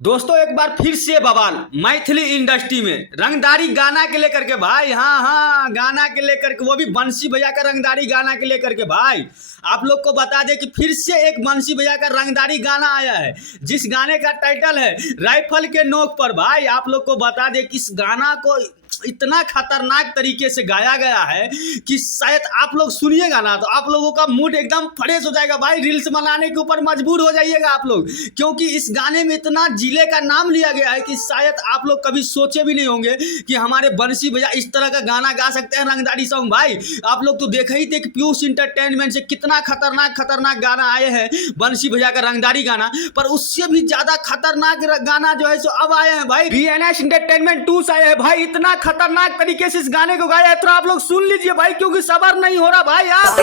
दोस्तों एक बार फिर से बवाल मैथिली इंडस्ट्री में रंगदारी गाना के लेकर के भाई। हाँ गाना के लेकर के, वो भी बंसी भैया का रंगदारी गाना के लेकर के भाई। आप लोग को बता दें कि फिर से एक बंसी भैया का रंगदारी गाना आया है, जिस गाने का टाइटल है राइफल के नोक पर। भाई आप लोग को बता दें कि इस गाना को इतना खतरनाक तरीके से गाया गया है कि शायद आप लोग सुनिएगा ना तो आप लोगों का मूड एकदम फ्रेश हो जाएगा भाई। रील्स बनाने के ऊपर मजबूर हो जाइएगा आप लोग, क्योंकि इस गाने में इतना जिले का नाम लिया गया है कि शायद आप लोग कभी सोचे भी नहीं होंगे कि हमारे बंसी भैया इस तरह का गाना गा सकते हैं, रंगदारी सॉन्ग। भाई आप लोग तो देख ही थे कि पीयूष इंटरटेनमेंट से कितना खतरनाक गाना आए हैं, बंसी भैया का रंगदारी गाना। पर उससे भी ज्यादा खतरनाक गाना जो है सो अब आए हैं भाई, VNS एंटरटेनमेंट 2 से आए हैं भाई। इतना खतरनाक तरीके से इस गाने को गाया है, तो आप लोग सुन लीजिए भाई, क्योंकि सबर नहीं हो रहा भाई। आप